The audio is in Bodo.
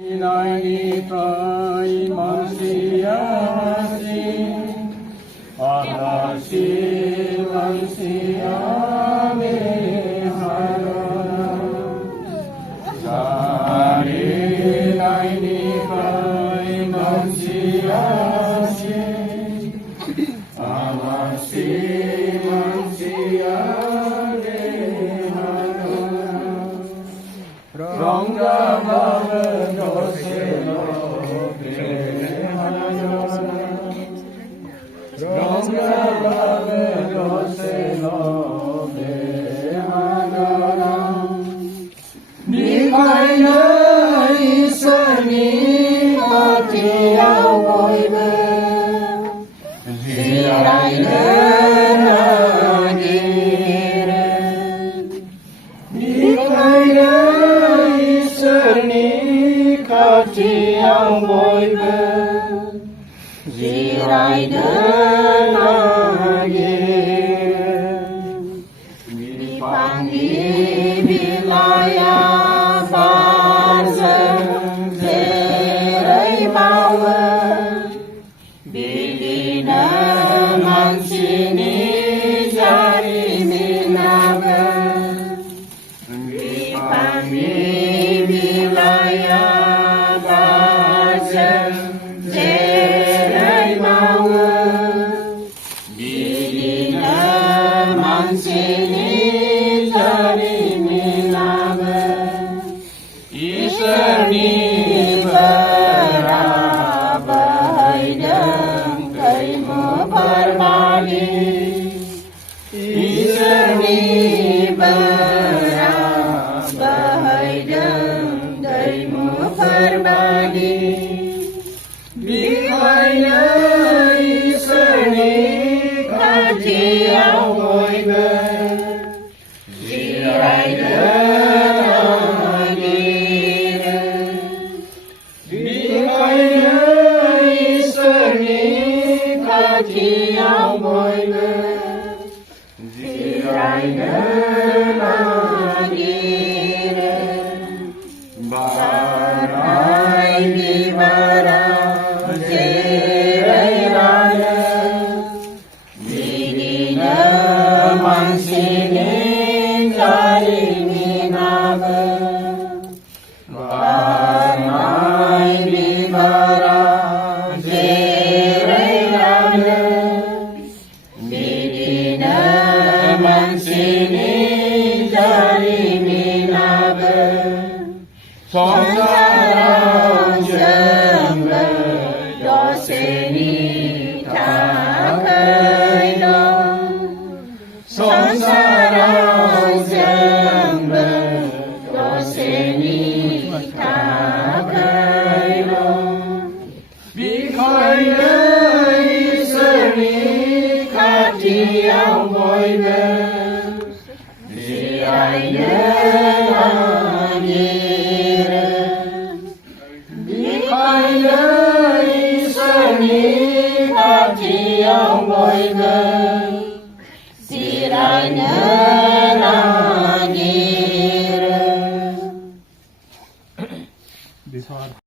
나이가이 만시야시 아나시 만시야메 하라 자리 나이가이 만시야시 아나시 만시야메 하라 렁가마는 요새로 렁가마는 요새로 배하노라 니가이나 있으니 어디야 보이면 지라이는 아기를 니가이나 있으니 같이야 보이면 지라이는 아기를 미방이 빌라야 반성 제의 마음 빌리는 망신이 자리 미나면 미방이 빌라야 반성 제의 마음 빌리는 망신이 자리 미나면 이슬니 berabaidang kaimu berbagi iserni berabaidang kaimu berbagi dikaya iserni kajiau boiber jirai Kiau boibe, zirainen agire, barai bibara, zirei raya, bidina mansini jari minabe, barai bibara, mansini jari minabe sonsaran jembe doseni takaido sonsaran jembe doseni takaido bikaya iseri katiyang boibe zirainen agire bikaya iseni katiyang boibe